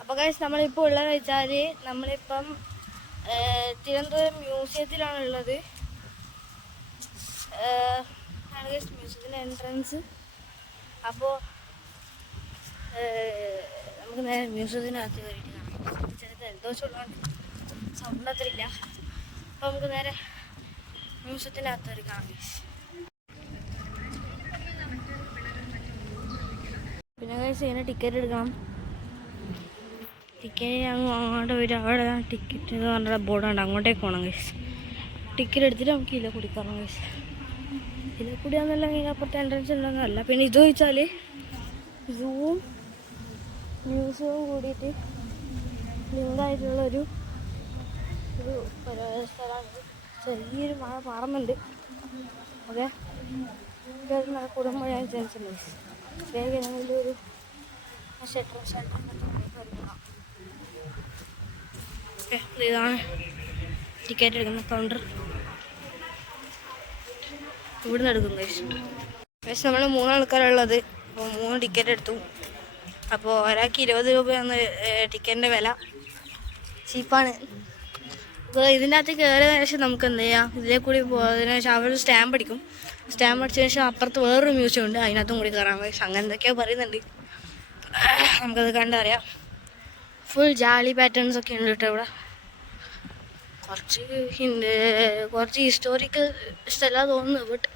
അപ്പോൾ ഗൈസ് നമ്മളിപ്പോൾ ഉള്ളത് വെച്ചാൽ നമ്മളിപ്പം തിരുവനന്തപുരം മ്യൂസിയത്തിലാണുള്ളത്. മ്യൂസിയത്തിൻ്റെ എൻട്രൻസ്. അപ്പോൾ നമുക്ക് നേരെ മ്യൂസിയത്തിനകത്ത് കയറിയിട്ട് കാണാം. ചെറുത് എന്തോച്ചുള്ളതുകൊണ്ട് സൗണ്ട് അത്രയില്ല. അപ്പോൾ നമുക്ക് നേരെ മ്യൂസിയത്തിനകത്ത് കയറി കാണാം. പിന്നെ ഗൈസ് ഇതിന് ടിക്കറ്റ് എടുക്കണം. ടിക്കറ്റ് അങ്ങോട്ട് പോയിട്ട് അവിടെ ടിക്കറ്റ് എന്ന് പറഞ്ഞ ബോർഡുണ്ട്, അങ്ങോട്ടേക്ക് പോകണം ഗൈസ്. ടിക്കറ്റ് എടുത്തിട്ട് നമുക്ക് ഇതിലെ കൂടി കയറണം ഗൈസ്. ഇതിലെ കൂടി ആണെന്നല്ല ഇതിനപ്പുറത്ത് എൻട്രൻസ് ഉണ്ടെന്നല്ല. പിന്നെ ഇത് വെച്ചാൽ സൂവും മ്യൂസിയവും കൂടിയിട്ട് ലിങ്കായിട്ടുള്ളൊരു സ്ഥലമാണ്. ചെറിയൊരു മഴ പാറുന്നുണ്ട്. ഓക്കെ, ഇത് മഴ കൂടുമ്പോഴാണ് ചാൻസ് ഉണ്ട്. വേഗം ഏതെങ്കിലും ഒരു ഷട്ടർ ഓക്കെ. ഇതാണ് ടിക്കറ്റ് എടുക്കുന്ന കൗണ്ടർ. ഇവിടുന്ന് എടുക്കും ഗൈസ്. ഗൈസ് നമ്മൾ 3 ആൾക്കാരുള്ളത്. അപ്പോൾ 3 ടിക്കറ്റ് എടുത്തു. അപ്പോൾ ഒരാൾക്ക് 20 രൂപയാണ് ടിക്കറ്റിൻ്റെ വില. ചീപ്പാണ്. അപ്പോൾ ഇതിൻ്റെ അകത്ത് കയറിയതിനു ശേഷം നമുക്ക് എന്ത് ചെയ്യാം, ഇതിലേ കൂടി പോയതിനു ശേഷം അവർ സ്റ്റാമ്പ് അടിക്കും. സ്റ്റാമ്പ് അടിച്ചതിന് ശേഷം അപ്പുറത്ത് വേറൊരു മ്യൂസിയം ഉണ്ട്, അതിനകത്തും കൂടി കയറാൻ ഗൈസ്. അങ്ങനെ എന്തൊക്കെയോ പറയുന്നുണ്ട്, നമുക്കത് കണ്ടറിയാം. ഫുൾ ജാലി പാറ്റേൺസ് ഒക്കെ ഉണ്ട് കേട്ടോ ഇവിടെ. കുറച്ച് ഹിസ്റ്റോറിക്കൽ സ്ഥലമാണ് തോന്നുന്നു. ബട്ട്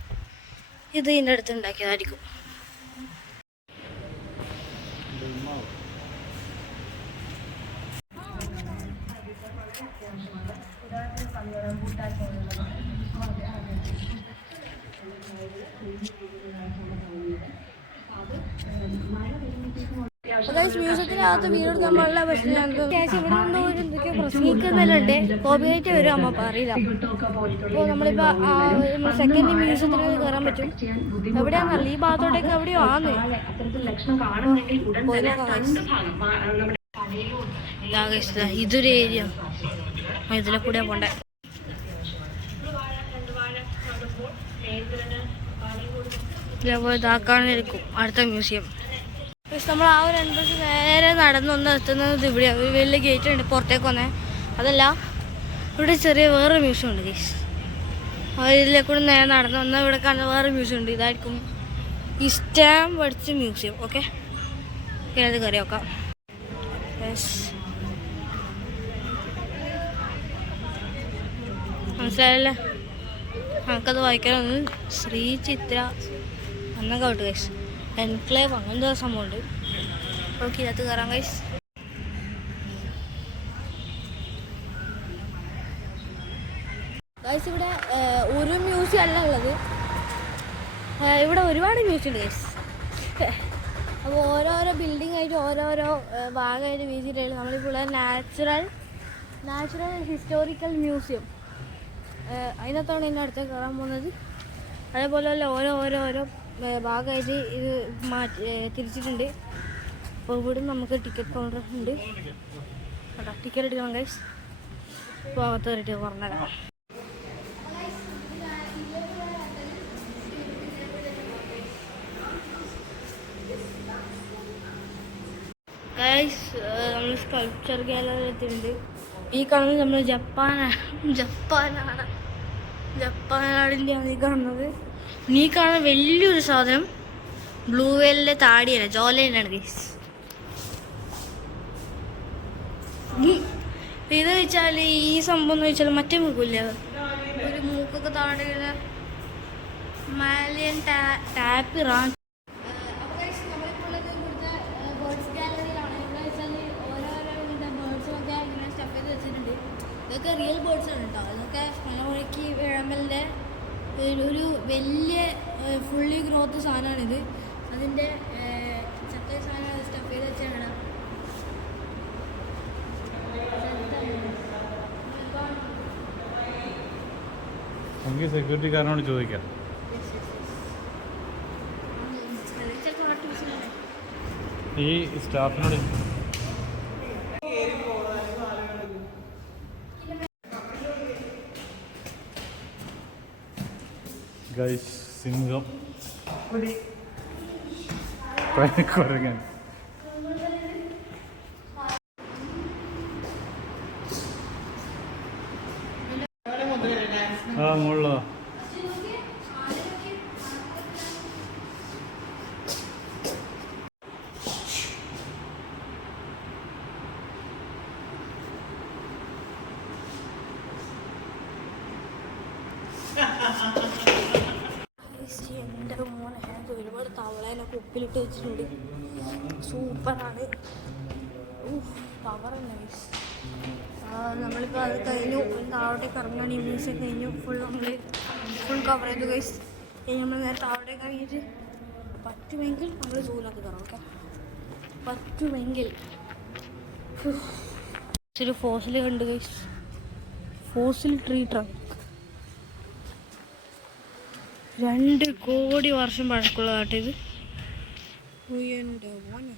ഇത് ഇതിൻ്റെ അടുത്ത് ഉണ്ടാക്കിയതായിരിക്കും. മ്യൂസിയത്തിനകത്ത് വീഡിയോ എടുക്കാൻ പാടില്ല. പക്ഷേ ഞങ്ങൾക്ക് ഇവിടെ നിന്ന് ഒരു എന്തൊക്കെയോ പ്രസംഗിക്കുന്നുണ്ട്, കോപ്പിറൈറ്റ് വരും അമ്മ അറിയില്ല. അപ്പോൾ നമ്മളിപ്പോൾ സെക്കൻഡ് മ്യൂസിയത്തിനകത്ത് കയറാൻ പറ്റും. എവിടെയാണെന്നല്ല, ഈ ഭാഗത്തോട്ടേക്ക് എവിടെയോ ആണ്. ഇതൊരു ഏരിയ, ഇതിലെ കൂടെ പോണ്ടേ. ഇതിലെ ഇതാക്കാനായിരിക്കും അടുത്ത മ്യൂസിയം. നമ്മൾ ആ ഒരു എൻട്രൻസ് നേരെ നടന്നൊന്ന് എത്തുന്നത് ഇവിടെയാണ്. ഒരു വലിയ ഗേറ്റ് ഉണ്ട് പുറത്തേക്ക് വന്നേ. അതല്ല, ഇവിടെ ചെറിയ വേറെ മ്യൂസിയം ഉണ്ട് ഗൈസ്. ഇതിലെ കൂടെ നേരെ നടന്ന് വന്നാൽ ഇവിടെ കാണുന്ന വേറെ മ്യൂസിയം ഉണ്ട്. ഇതായിരിക്കും ഈ സ്റ്റാമ്പ് അടിച്ച മ്യൂസിയം. ഓക്കെ, അത് കയറി നോക്കാം. മനസ്സിലായല്ലേ? നമുക്കത് വായിക്കാനൊന്ന് ശ്രീ ചിത്ര എന്നൊക്കെ ഔട്ട് ഗൈസ്. എൻക്ലേവ് അങ്ങനത്തെ സംഭവമുണ്ട്. ഓക്കെ, ഇതിനകത്ത് കയറാം ഗൈസ്. ഗൈസ് ഇവിടെ ഒരു മ്യൂസിയം അല്ല ഉള്ളത്, ഇവിടെ ഒരുപാട് മ്യൂസിയം ഉണ്ട് ഗൈസ്. അപ്പോൾ ഓരോരോ ബിൽഡിംഗ് ആയിട്ട് ഓരോരോ ഭാഗമായിട്ട് വീതിയിട്ടാണ് നമ്മളിപ്പോൾ നാച്ചുറൽ ഹിസ്റ്റോറിക്കൽ മ്യൂസിയം. അതിനകത്താണ് ഇനി അടുത്ത് കയറാൻ പോകുന്നത്. അതേപോലെ ഓരോ ഭാഗമായിട്ട് ഇത് തിരിച്ചിട്ടുണ്ട്. അപ്പോൾ ഇവിടെ നമുക്ക് ടിക്കറ്റ് കൗണ്ടർ ഉണ്ട് കേട്ടോ. ടിക്കറ്റ് എടുക്കണം ഗൈസ്. അപ്പോൾ അകത്ത് കയറിയിട്ട് പറഞ്ഞുതരാം. ഗൈസ് നമ്മൾ സ്കൾപ്ചർ ഗാലറി എത്തിയിട്ടുണ്ട്. ഈ കാണുന്നത് നമ്മൾ ജപ്പാനാടിൻ്റെയാണ് ഈ കാണുന്നത്. ഈ കാണുന്ന വലിയൊരു സാധനം ബ്ലൂ വെയിലിൻ്റെ താടിയല്ല, ജോലൈനാണ് ഗൈസ്. ഇത് വെച്ചാൽ ഈ സംഭവം എന്ന് വെച്ചാൽ മറ്റേ മൂക്കില്ല, ഒരു മൂക്കൊക്കെ താഴെ മാലിയൻ ടാപ്പിറാണ്. ഇതൊക്കെ റിയൽ ബേർഡ്സ് ആണ് കേട്ടോ. ഇതൊക്കെ മലമുഴക്കി വിഴമ്പലിൻ്റെ ഒരു വലിയ ഫുള്ളി ഗ്രോത്ത് സാധനമാണിത്. അതിൻ്റെ ചക്ക സാധനം സ്റ്റഫ് ചെയ്ത് വെച്ചാണ്. നമുക്ക് സെക്യൂരിറ്റിക്കാരനോട് ചോദിക്കാം. ഈ സ്റ്റാഫിനോട് ഗൈസ് സിംഹം കുരങ്ങൻ. ആ മുകളിലോ എൻ്റെ മോനെ ഒരുപാട് തവളേനൊക്കെ ഉപ്പിലിട്ട് വെച്ചിട്ടുണ്ട്. സൂപ്പറാണ്. പവറുണ്ട് ഗൈസ്. നമ്മളിപ്പോൾ അത് കഴിഞ്ഞു. താഴോട്ടേക്ക് ഇറങ്ങാൻ ഈ മ്യൂസിയം കഴിഞ്ഞു. ഫുൾ കവർ ചെയ്തു ഗൈസ്. ഇനി നമ്മൾ നേരെ താഴോട്ടേക്ക് ഇറങ്ങിയിട്ട് പറ്റുമെങ്കിൽ നമ്മൾ സൂവിനകത്ത് കയറാം. ഓക്കെ, പറ്റുമെങ്കിൽ. ഒരു ഫോസിൽ കണ്ട് ഗൈസ്. ഫോസിൽ ട്രീ ട്രങ്ക് 2 കോടി വർഷം പഴക്കമുള്ളതാട്ടെ ഇത്. എൻ്റെ മോനെ,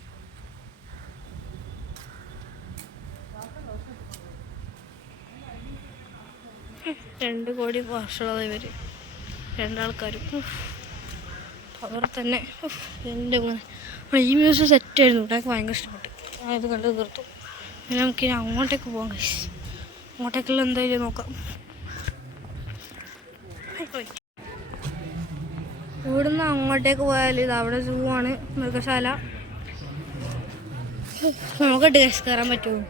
രണ്ട് കോടി വർഷമുള്ളത് ഇവർ രണ്ടാൾക്കാരും. അവർ തന്നെ എൻ്റെ മോനെ. ഈ മ്യൂസിയം സെറ്റായിരുന്നു. ഇവിടെ എനിക്ക് ഭയങ്കര ഇഷ്ടപ്പെട്ടു. ഞാനിത് കണ്ട് തീർത്തു. പിന്നെ നമുക്കിനി അങ്ങോട്ടേക്ക് പോകാം ഗൈസ്. അങ്ങോട്ടേക്കുള്ള എന്തായാലും നോക്കാം. ഇവിടുന്ന് അങ്ങോട്ടേക്ക് പോയാൽ ഇത് അവിടെ സൂ ആണ്, മൃഗശാല. നോക്കട്ടെ ഗൈസ് കയറാൻ പറ്റുമോ.